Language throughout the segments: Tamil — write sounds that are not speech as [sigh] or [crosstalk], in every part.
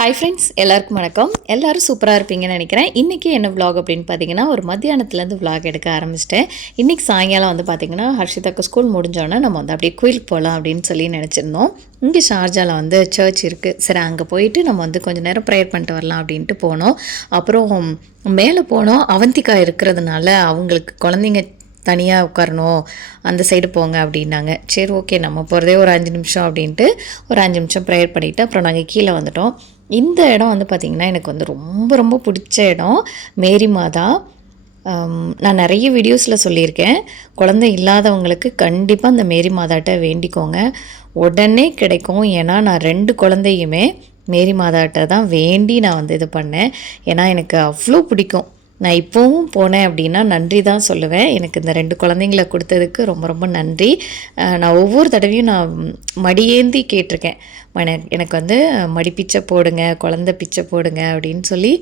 ஹாய் ஃப்ரெண்ட்ஸ் எல்லாருக்கும் வணக்கம். எல்லோரும் சூப்பராக இருப்பீங்கன்னு நினைக்கிறேன். இன்றைக்கி என்ன விலாக் அப்படின்னு பார்த்தீங்கன்னா ஒரு மத்தியானத்துலேருந்து விலாக் எடுக்க ஆரம்பிச்சிட்டேன். இன்றைக்கி சாயங்காலம் வந்து பார்த்தீங்கன்னா ஹர்ஷிதாக்கு ஸ்கூல் முடிஞ்சோன்னே நம்ம வந்து அப்படியே கோயிலுக்கு போகலாம் அப்படின்னு சொல்லி நினச்சிருந்தோம். இங்கே ஷார்ஜாவில் வந்து சர்ச் இருக்குது சரி அங்கே போயிட்டு நம்ம வந்து கொஞ்சம் நேரம் ப்ரேயர் பண்ணிட்டு வரலாம் அப்படின்ட்டு போனோம். அப்புறம் மேலே போனோம். அவந்திகா இருக்கிறதுனால அவங்களுக்கு குழந்தைங்க தனியாக உட்காரணும். அந்த சைடு போங்க அப்படின்னாங்க. சரி ஓகே நம்ம போகிறதே ஒரு அஞ்சு நிமிஷம் அப்படின்ட்டு ஒரு அஞ்சு நிமிஷம் ப்ரேயர் பண்ணிவிட்டு அப்புறம் நாங்கள் கீழே வந்துட்டோம். இந்த இடம் வந்து பார்த்திங்கன்னா எனக்கு வந்து ரொம்ப ரொம்ப பிடிச்ச இடம். மேரி மாதா. நான் நிறைய வீடியோஸில் சொல்லியிருக்கேன். குழந்தை இல்லாதவங்களுக்கு கண்டிப்பாக அந்த மேரி மாதாட்ட வேண்டிக்கோங்க. உடனே கிடைக்கும். ஏன்னா நான் ரெண்டு குழந்தையுமே மேரி மாதாட்ட தான் வேண்டி நான் வந்து இது பண்ணேன். ஏன்னா எனக்கு அவ்வளோ பிடிக்கும். நான் இப்போவும் போனேன் அப்படின்னா நன்றி தான் சொல்லுவேன். எனக்கு இந்த ரெண்டு குழந்தைங்கள கொடுத்ததுக்கு ரொம்ப ரொம்ப நன்றி. நான் ஒவ்வொரு தடவையும் நான் மடியேந்தி கேட்டிருக்கேன். மன- எனக்கு வந்து மடி பிச்சை போடுங்க குழந்தை பிச்சை போடுங்க அப்படின்னு சொல்லி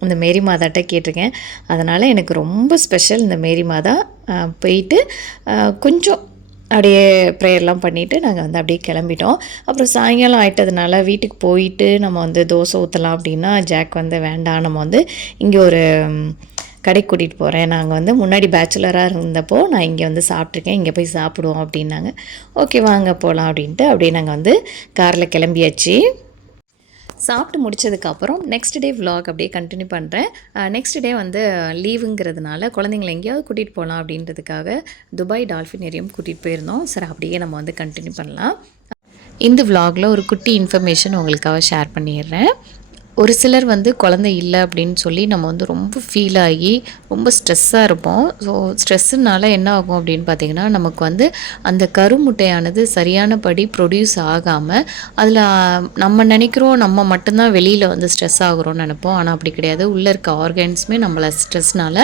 இந்த மேரி மாதாட்ட கேட்டிருக்கேன். அதனால் எனக்கு ரொம்ப ஸ்பெஷல் இந்த மேரி மாதா. போயிட்டு கொஞ்சம் அப்படியே ப்ரேயர்லாம் பண்ணிவிட்டு நாங்கள் வந்து அப்படியே கிளம்பிட்டோம். அப்புறம் சாயங்காலம் ஆயிட்டதுனால வீட்டுக்கு போயிட்டு நம்ம வந்து தோசை ஊற்றலாம் அப்படின்னா ஜாக் வந்து வேண்டாம். நம்ம வந்து இங்கே ஒரு கடைக்கு கூட்டிகிட்டு போகிறேன் நாங்கள் வந்து முன்னாடி பேச்சுலராக இருந்தப்போ நான் இங்கே வந்து சாப்பிட்ருக்கேன் இங்கே போய் சாப்பிடுவோம் அப்படின்னாங்க. ஓகே வாங்க போகலாம் அப்படின்ட்டு அப்படியே நாங்கள் வந்து காரில் கிளம்பியாச்சு. சாப்பிட்டு முடிச்சதுக்கப்புறம் நெக்ஸ்ட் டே விலாக் அப்படியே கண்டினியூ பண்ணுறேன் நெக்ஸ்ட் டே வந்து லீவுங்கிறதுனால குழந்தைங்கள எங்கேயாவது கூட்டிகிட்டு போகலாம் அப்படின்றதுக்காக துபாய் டால்ஃபின் ஏரியும் கூட்டிகிட்டு போயிருந்தோம். சரி அப்படியே நம்ம வந்து கண்டினியூ பண்ணலாம். இந்த விலாகில் ஒரு குட்டி இன்ஃபர்மேஷன் உங்களுக்காக ஷேர் பண்ணிடுறேன். ஒரு சிலர் வந்து குழந்தை இல்லை அப்படின்னு சொல்லி நம்ம வந்து ரொம்ப ஃபீல் ஆகி ரொம்ப ஸ்ட்ரெஸ்ஸாக இருப்போம். ஸோ ஸ்ட்ரெஸ்ஸுனால என்ன ஆகும் அப்படின்னு பார்த்தீங்கன்னா நமக்கு வந்து அந்த கருமுட்டையானது சரியானபடி ப்ரொடியூஸ் ஆகாமல் அதில் நம்ம நினைக்கிறோம் நம்ம மட்டும்தான் வெளியில் வந்து ஸ்ட்ரெஸ் ஆகுறோம்னு நினைப்போம். ஆனால் அப்படி கிடையாது. உள்ளே இருக்க ஆர்கன்ஸுமே நம்மளை ஸ்ட்ரெஸ்னால்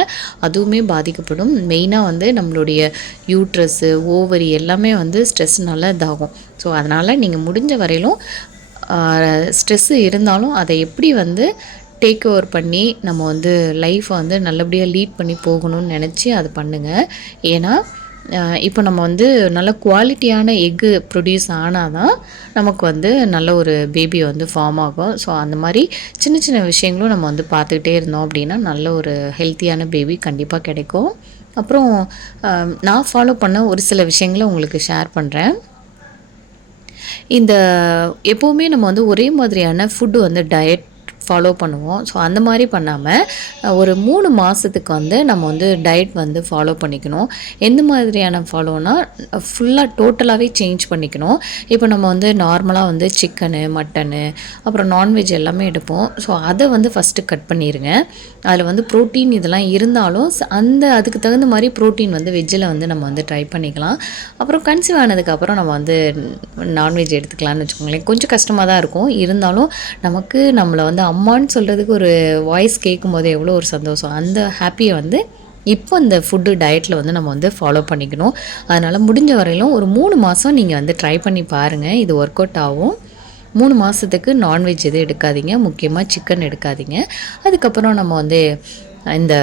அதுவுமே பாதிக்கப்படும். மெயினாக வந்து நம்மளுடைய யூட்ரஸ்ஸு ஓவரி எல்லாமே வந்து ஸ்ட்ரெஸ்னால இதாகும். ஸோ அதனால் நீங்கள் முடிஞ்ச வரையிலும் ஸ்ட்ரெஸ்ஸு இருந்தாலும் அதை எப்படி வந்து டேக் ஓவர் பண்ணி நம்ம வந்து லைஃப்பை வந்து நல்லபடியாக லீட் பண்ணி போகணும்னு நினச்சி அதை பண்ணுங்கள் ஏன்னா இப்போ நம்ம வந்து நல்ல குவாலிட்டியான எக்கு ப்ரொடியூஸ் ஆனால் தான் நமக்கு வந்து நல்ல ஒரு பேபி வந்து ஃபார்ம் ஆகும். ஸோ அந்த மாதிரி சின்ன சின்ன விஷயங்களும் நம்ம வந்து பார்த்துக்கிட்டே இருந்தோம் அப்படின்னா நல்ல ஒரு ஹெல்த்தியான பேபி கண்டிப்பாக கிடைக்கும். அப்புறம் நான் ஃபாலோ பண்ண ஒரு சில விஷயங்களை உங்களுக்கு ஷேர் பண்ணுறேன் இந்த எப்போவுமே நம்ம வந்து ஒரே மாதிரியான ஃபுட்டு வந்து டயட் ஃபாலோ பண்ணுவோம். ஸோ அந்த மாதிரி பண்ணாமல் ஒரு மூணு மாதத்துக்கு வந்து நம்ம வந்து டயட் வந்து ஃபாலோ பண்ணிக்கணும். எந்த மாதிரியான ஃபாலோனா ஃபுல்லாக டோட்டலாகவே சேஞ்ச் பண்ணிக்கணும். இப்போ நம்ம வந்து நார்மலாக வந்து சிக்கனு மட்டனு அப்புறம் நான்வெஜ் எல்லாமே எடுப்போம். ஸோ அதை வந்து ஃபஸ்ட்டு கட் பண்ணிடுங்க அதில் வந்து ப்ரோட்டீன் இதெல்லாம் இருந்தாலும் அந்த அதுக்கு தகுந்த மாதிரி ப்ரோட்டீன் வந்து வெஜ்ஜில் வந்து நம்ம வந்து ட்ரை பண்ணிக்கலாம். அப்புறம் கன்சீவ் ஆனதுக்கப்புறம் நம்ம வந்து நான்வெஜ் எடுத்துக்கலாம்னு வச்சுக்கோங்களேன். கொஞ்சம் கஷ்டமாக தான் இருக்கும். இருந்தாலும் நமக்கு நம்மளை வந்து அம்மான்னு சொல்கிறதுக்கு ஒரு வாய்ஸ் கேட்கும்போது எவ்வளோ ஒரு சந்தோஷம். அந்த ஹாப்பியை வந்து இப்போ இந்த ஃபுட்டு டயட்டில் வந்து நம்ம வந்து ஃபாலோ பண்ணிக்கணும். அதனால் முடிஞ்ச வரையிலும் ஒரு மூணு மாதம் நீங்கள் வந்து ட்ரை பண்ணி பாருங்கள் இது ஒர்க் அவுட் ஆகும். மூணு மாதத்துக்கு நான்வெஜ் எதுவும் எடுக்காதீங்க. முக்கியமாக சிக்கன் எடுக்காதீங்க. அதுக்கப்புறம் நம்ம வந்து இந்த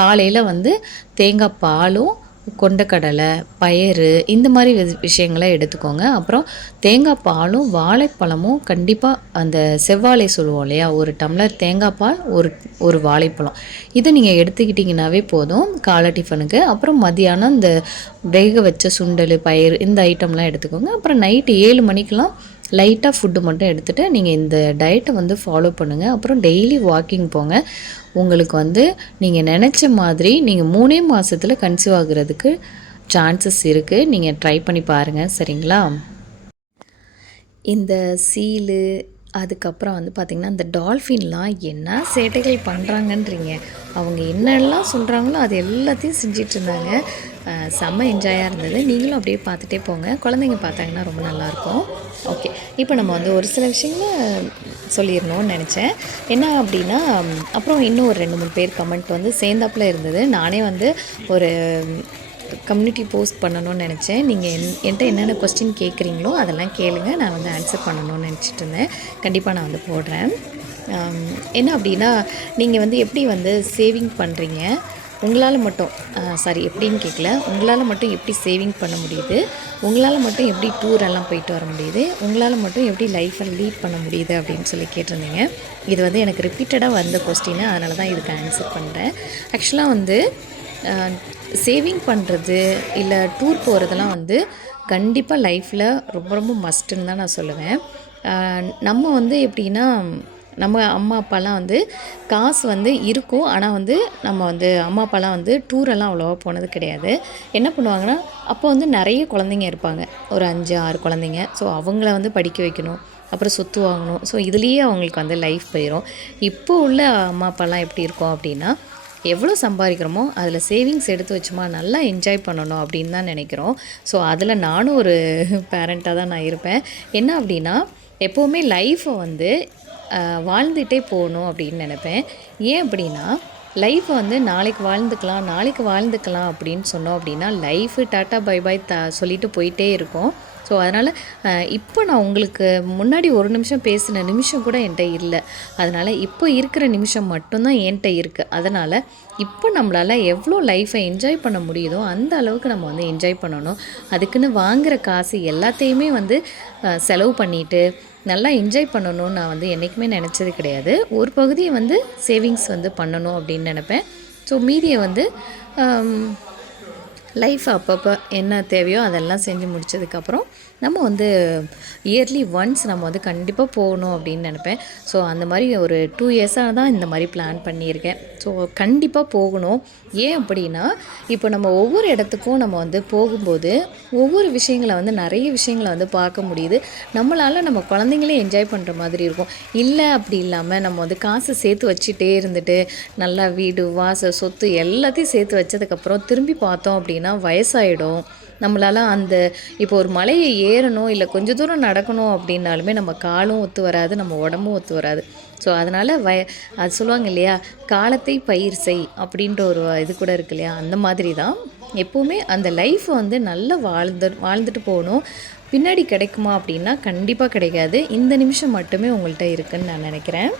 காலையில் வந்து தேங்காய் பாலும் கொண்டக்கடலை பயறு இந்த மாதிரி வி- விஷயங்களை எடுத்துக்கோங்க. அப்புறம் தேங்காய் பாலும் வாழைப்பழமும் கண்டிப்பாக அந்த செவ்வாழை சொல்லுவோம் இல்லையா? ஒரு டம்ளர் தேங்காய் பால் ஒரு ஒரு வாழைப்பழம். இதை நீங்கள் எடுத்துக்கிட்டிங்கனாவே போதும் காலை டிஃபனுக்கு. அப்புறம் மதியானம் இந்த வேக வச்ச சுண்டல் பயிர் இந்த ஐட்டம்லாம் எடுத்துக்கோங்க. அப்புறம் நைட்டு ஏழு மணிக்கெலாம் லைட்டாக ஃபுட்டு மட்டும் எடுத்துகிட்டு நீங்கள் இந்த டயட்டை வந்து ஃபாலோ பண்ணுங்கள் அப்புறம் டெய்லி வாக்கிங் போங்க. உங்களுக்கு வந்து நீங்கள் நினச்ச மாதிரி நீங்கள் மூணே மாதத்தில் கன்சீவ் ஆகுறதுக்கு சான்சஸ் இருக்குது நீங்கள் ட்ரை பண்ணி பாருங்கள் சரிங்களா? இந்த சீலு அதுக்கப்புறம் வந்து பார்த்திங்கன்னா இந்த டால்ஃபின்லாம் என்ன சேட்டைகள் பண்ணுறாங்கன்றீங்க அவங்க என்னெல்லாம் சொல்கிறாங்களோ அது எல்லாத்தையும் செஞ்சிட்டு இருந்தாங்க. செம்ம என்ஜாயாக இருந்தது. நீங்களும் அப்படியே பார்த்துட்டே போங்க. குழந்தைங்க பார்த்தாங்கன்னா ரொம்ப நல்லாயிருக்கும். ஓகே இப்போ நம்ம வந்து ஒரு சில விஷயங்களை சொல்லிடணும்னு நினச்சேன். என்ன அப்படின்னா அப்புறம் இன்னும் ஒரு ரெண்டு மூணு பேர் கமெண்ட் வந்து சேர்ந்தாப்புல இருந்தது. நானே வந்து ஒரு கம்யூனிட்டி போஸ்ட் பண்ணணும்னு நினச்சேன். நீங்கள் என் என்கிட்ட என்னென்ன கொஸ்டின் கேட்குறீங்களோ அதெல்லாம் கேளுங்க. நான் வந்து ஆன்சர் பண்ணணும்னு நினச்சிட்டு இருந்தேன். கண்டிப்பாக நான் வந்து போடுறேன். என்ன அப்படின்னா நீங்கள் வந்து எப்படி வந்து சேவிங் பண்ணுறீங்க உங்களால் மட்டும் சாரி எப்படின்னு கேட்கல உங்களால் மட்டும் எப்படி சேவிங் பண்ண முடியுது? உங்களால் மட்டும் எப்படி டூர் எல்லாம் போயிட்டு வர முடியுது? உங்களால் மட்டும் எப்படி லைஃப்பை லீட் பண்ண முடியுது அப்படின்னு சொல்லி கேட்டிருந்தீங்க. இது வந்து எனக்கு ரிப்பீட்டடாக வந்த கொஸ்டின் அதனால தான் இதுக்கு ஆன்சர் பண்ணுறேன் ஆக்சுவலாக வந்து சேவிங் பண்ணுறது இல்லை டூர் போகிறதெல்லாம் வந்து கண்டிப்பாக லைஃப்பில் ரொம்ப ரொம்ப மஸ்ட்டுன்னு தான் நான் சொல்லுவேன். நம்ம வந்து எப்படின்னா நம்ம அம்மா அப்பாலாம் வந்து காசு வந்து இருக்கும். ஆனால் வந்து நம்ம வந்து அம்மா அப்பாலாம் வந்து டூரெல்லாம் அவ்வளோவா போனது கிடையாது. என்ன பண்ணுவாங்கன்னா அப்போ வந்து நிறைய குழந்தைங்க இருப்பாங்க. ஒரு அஞ்சு ஆறு குழந்தைங்க. ஸோ அவங்கள வந்து படிக்க வைக்கணும். அப்புறம் சொத்து வாங்கணும். ஸோ இதுலேயே அவங்களுக்கு வந்து லைஃப் போயிடும் இப்போ உள்ள அம்மா அப்பாலாம் எப்படி இருக்கும் அப்படின்னா எவ்வளோ சம்பாதிக்கிறோமோ அதில் சேவிங்ஸ் எடுத்து வச்சுமா நல்லா என்ஜாய் பண்ணணும் அப்படின்னு தான் நினைக்கிறோம். ஸோ அதில் நானும் ஒரு பேரண்ட்டாக தான் நான் இருப்பேன். என்ன அப்படின்னா எப்போவுமே லைஃப்பை வந்து வாழ்ந்துகிட்டே போகணும் அப்படின்னு நினைப்பேன். ஏன் அப்படின்னா லைஃப்பை வந்து நாளைக்கு வாழ்ந்துக்கலாம் நாளைக்கு வாழ்ந்துக்கலாம் அப்படின்னு சொன்னோம் அப்படின்னா லைஃபு டாட்டா பை பை த சொல்லிட்டு போயிட்டே இருக்கும். ஸோ அதனால் இப்போ நான் உங்களுக்கு முன்னாடி ஒரு நிமிஷம் பேசின நிமிஷம் கூட என்கிட்ட இல்லை. அதனால் இப்போ இருக்கிற நிமிஷம் மட்டும்தான் என்கிட்ட இருக்குது அதனால் இப்போ நம்மளால் எவ்வளோ லைஃப்பை என்ஜாய் பண்ண முடியுதோ அந்த அளவுக்கு நம்ம வந்து என்ஜாய் பண்ணணும். அதுக்குன்னு வாங்குகிற காசு எல்லாத்தையுமே வந்து செலவு பண்ணிட்டு நல்லா என்ஜாய் பண்ணணும்னு நான் வந்து என்றைக்குமே நினச்சது கிடையாது. ஒரு பகுதியை வந்து சேவிங்ஸ் வந்து பண்ணணும் அப்படின்னு நினப்பேன். ஸோ மீதியை வந்து லைஃப் அப்பப்போ என்ன தேவையோ அதெல்லாம் செஞ்சு முடிச்சதுக்கப்புறம் நம்ம வந்து இயர்லி ஒன்ஸ் நம்ம வந்து கண்டிப்பாக போகணும் அப்படின்னு நினைப்பேன். ஸோ அந்த மாதிரி ஒரு டூ இயர்ஸாக தான் இந்த மாதிரி பிளான் பண்ணியிருக்கேன். ஸோ கண்டிப்பாக போகணும். ஏன் அப்படின்னா இப்போ நம்ம ஒவ்வொரு இடத்துக்கும் நம்ம வந்து போகும்போது ஒவ்வொரு விஷயங்களை வந்து நிறைய விஷயங்களை வந்து பார்க்க முடியுது. நம்மளால் நம்ம குழந்தைங்களே என்ஜாய் பண்ணுற மாதிரி இருக்கும். இல்லை அப்படி இல்லாமல் நம்ம வந்து காசு சேர்த்து வச்சுட்டே இருந்துட்டு நல்லா வீடு வாசல் சொத்து எல்லாத்தையும் சேர்த்து வச்சதுக்கப்புறம் திரும்பி பார்த்தோம் அப்படின்னா வயசாயிடும். நம்மளால் அந்த இப்போ ஒரு மலையை ஏறணும் இல்லை கொஞ்ச தூரம் நடக்கணும் அப்படின்னாலுமே நம்ம காலும் ஒத்து வராது நம்ம உடம்பும் ஒத்து வராது. ஸோ அதனால் வய அது சொல்லுவாங்க இல்லையா? காலத்தை பயிர் செய் அப்படின்ற ஒரு இது கூட இருக்கு இல்லையா? அந்த மாதிரி தான். எப்போவுமே அந்த லைஃப் வந்து நல்லா வாழ்ந்து வாழ்ந்துட்டு போகணும். பின்னாடி கிடைக்குமா அப்படின்னா கண்டிப்பாக கிடைக்காது. இந்த நிமிஷம் மட்டுமே உங்கள்கிட்ட இருக்குன்னு நான் நினைக்கிறேன்.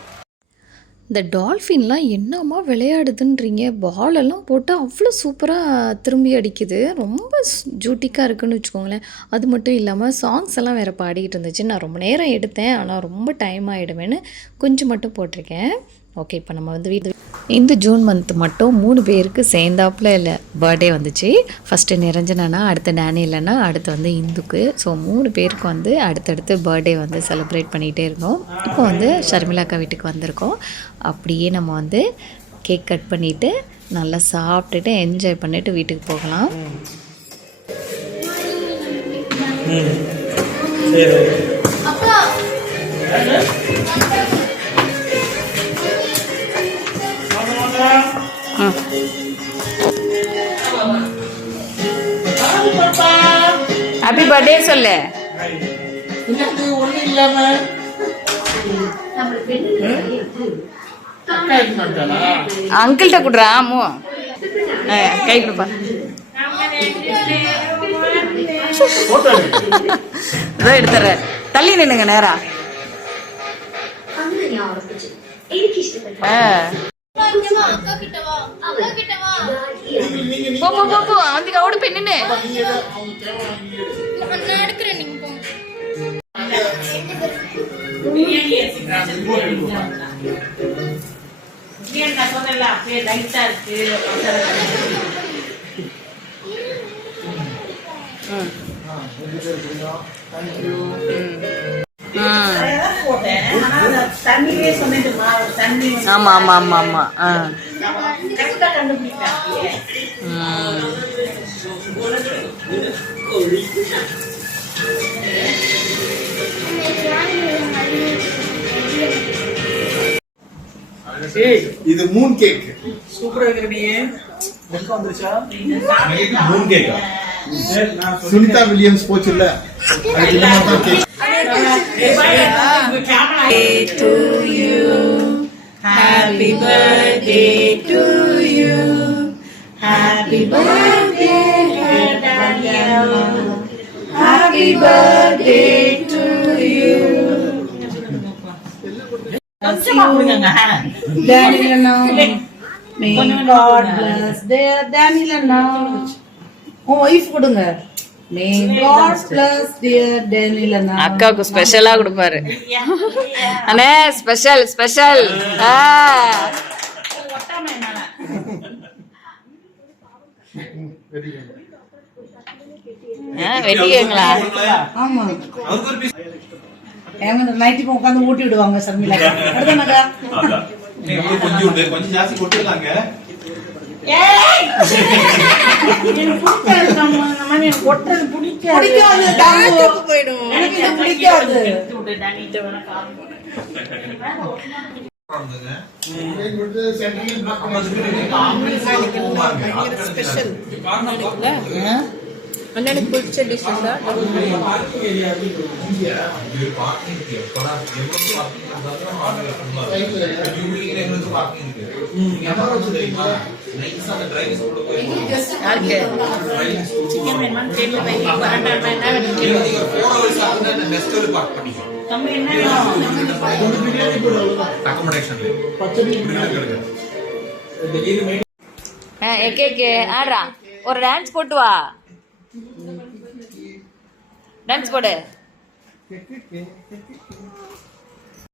இந்த டால்ஃபின்லாம் என்னம்மா விளையாடுதுன்றீங்க? பாலெல்லாம் போட்டு அவ்வளோ சூப்பராக திரும்பி அடிக்குது. ரொம்ப ஜூட்டிக்காக இருக்குன்னு வச்சுக்கோங்களேன். அது மட்டும் இல்லாமல் சாங்ஸ் எல்லாம் வேறு பாடிக்கிட்டு இருந்துச்சு. நான் ரொம்ப நேரம் எடுத்தேன். ஆனால் ரொம்ப டைம் ஆகிடுவேன்னு கொஞ்சம் மட்டும் போட்டிருக்கேன். ஓகே இப்போ நம்ம வந்து வீடு இந்த ஜூன் மந்த் மட்டும் மூணு பேருக்கு சேர்ந்தாப்புல இல்லை பர்த்டே வந்துச்சு. ஃபஸ்ட்டு நிரஞ்சனா அடுத்து டேனி இல்லைன்னா அடுத்து வந்து இந்துக்கு. ஸோ மூணு பேருக்கு வந்து அடுத்தடுத்து பர்த்டே வந்து செலிப்ரேட் பண்ணிகிட்டே இருந்தோம். இப்போ வந்து ஷர்மிளாக்கா வீட்டுக்கு வந்திருக்கோம். அப்படியே நம்ம வந்து கேக் கட் பண்ணிவிட்டு நல்லா சாப்பிட்டுட்டு என்ஜாய் பண்ணிவிட்டு வீட்டுக்கு போகலாம். ஹாப்பி பர்த்டே சொல்லு. அங்கிள்கிட்ட கொடுறா ஆமோ ஆ, கை கொடுப்பா. இதோ எடுத்துறேன் தள்ளி நின்னுங்க நேரா. ஆ. போ போ போ போ. வந்து ஓடு போய் நின்னு. ஆமா ஆமா ஆமா ஆமா. ஆ. இது மூன் கேக் சூப்பரா இருக்கிற நீ வெல்கம் வந்துருச்சா? மூன் கேக் சுனிதா வில்லியம்ஸ் போச்சுல்ல. அதுக்கு இந்த மாதிரி தான் cake Happy birthday to you. Happy birthday, Daniel. Happy birthday to you. Daniel, May God bless Daniel now. உன் ஒய்ஃப் கொடுங்க அக்காவுக்கு ஸ்பெஷலா கொடுப்பாரு. அண்ணே ஸ்பெஷல் ஸ்பெஷல் வெட்டிக்கங்களா? ஆமா. எங்க நைட் இப்போ உட்காந்து ஊட்டி விடுவாங்க சர்மிளா. [laughs] கொஞ்சம் உண்டு கொஞ்சம் ஜாஸ்தி கொட்டிடலாங்க அண்ணனுக்கு பிடிச்ச டிஷ்ஷஸ் அண்ணனுக்கு பிடிச்ச டிஷ் எக்கே ஆடுறா. ஒரு டான்ஸ் போட்டு வா. டான்ஸ் போடு.